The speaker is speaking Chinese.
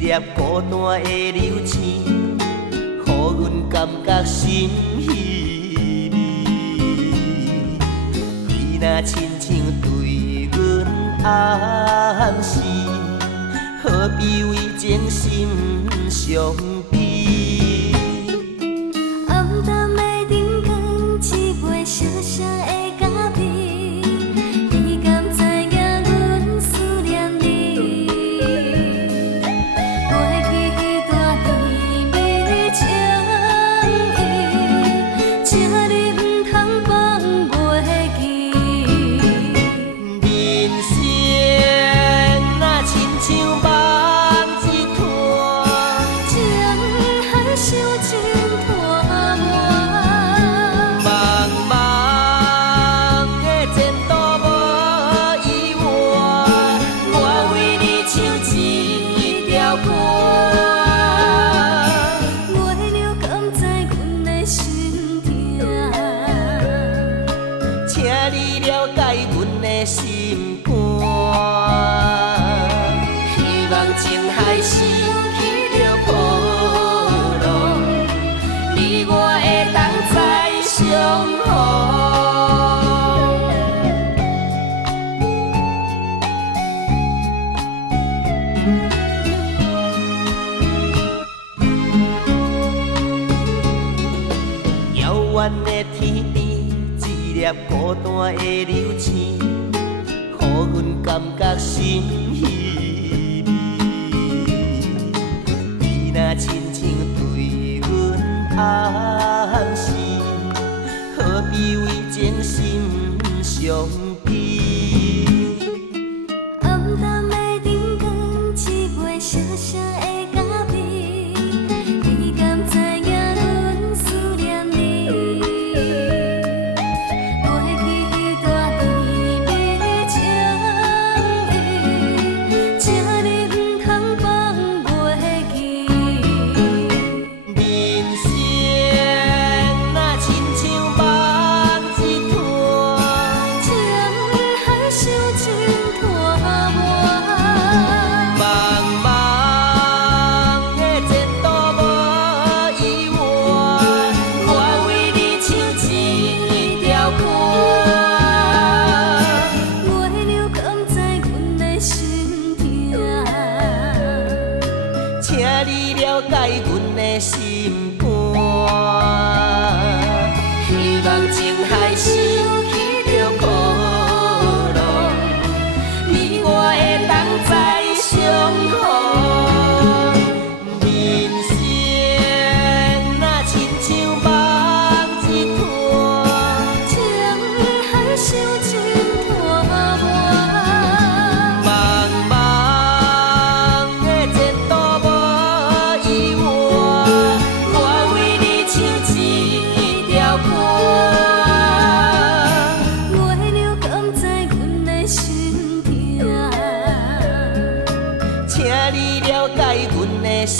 粒孤单的流星，予阮感觉心稀微。你若亲像对阮暗示，何必为情深伤悲？暗淡的灯光，一杯小声的咖啡，你敢知影阮思念你？过去迄段甜蜜的情意，请你唔通放袂记。人生若亲像梦一团，情海伤真拖满。茫茫的前途无依偎，我为你唱一条歌。月亮敢知阮的心痛？请你了解阮的心肝，希望情海失去了波浪，你我会当再相逢。遥远的天边，一粒孤单的流星，予阮感觉心稀微。你若亲像对阮暗示，何必为情深伤悲？暗淡的灯光，一杯小声的咖啡，你敢知影阮思念你？过去迄段甜蜜的情意，请你唔通放袂记。人生若亲像梦一团，情海伤真拖满。茫茫的前途无依偎，我为你唱一条歌。月亮敢知阮的心痛？请你了解阮的心肝，希望情海失去了波浪，你我会当再相逢。人生若亲像梦一团，情海伤真拖满。茫茫的前途无依偎，我为你唱一条歌。月亮敢知阮的心痛？请你了解阮的心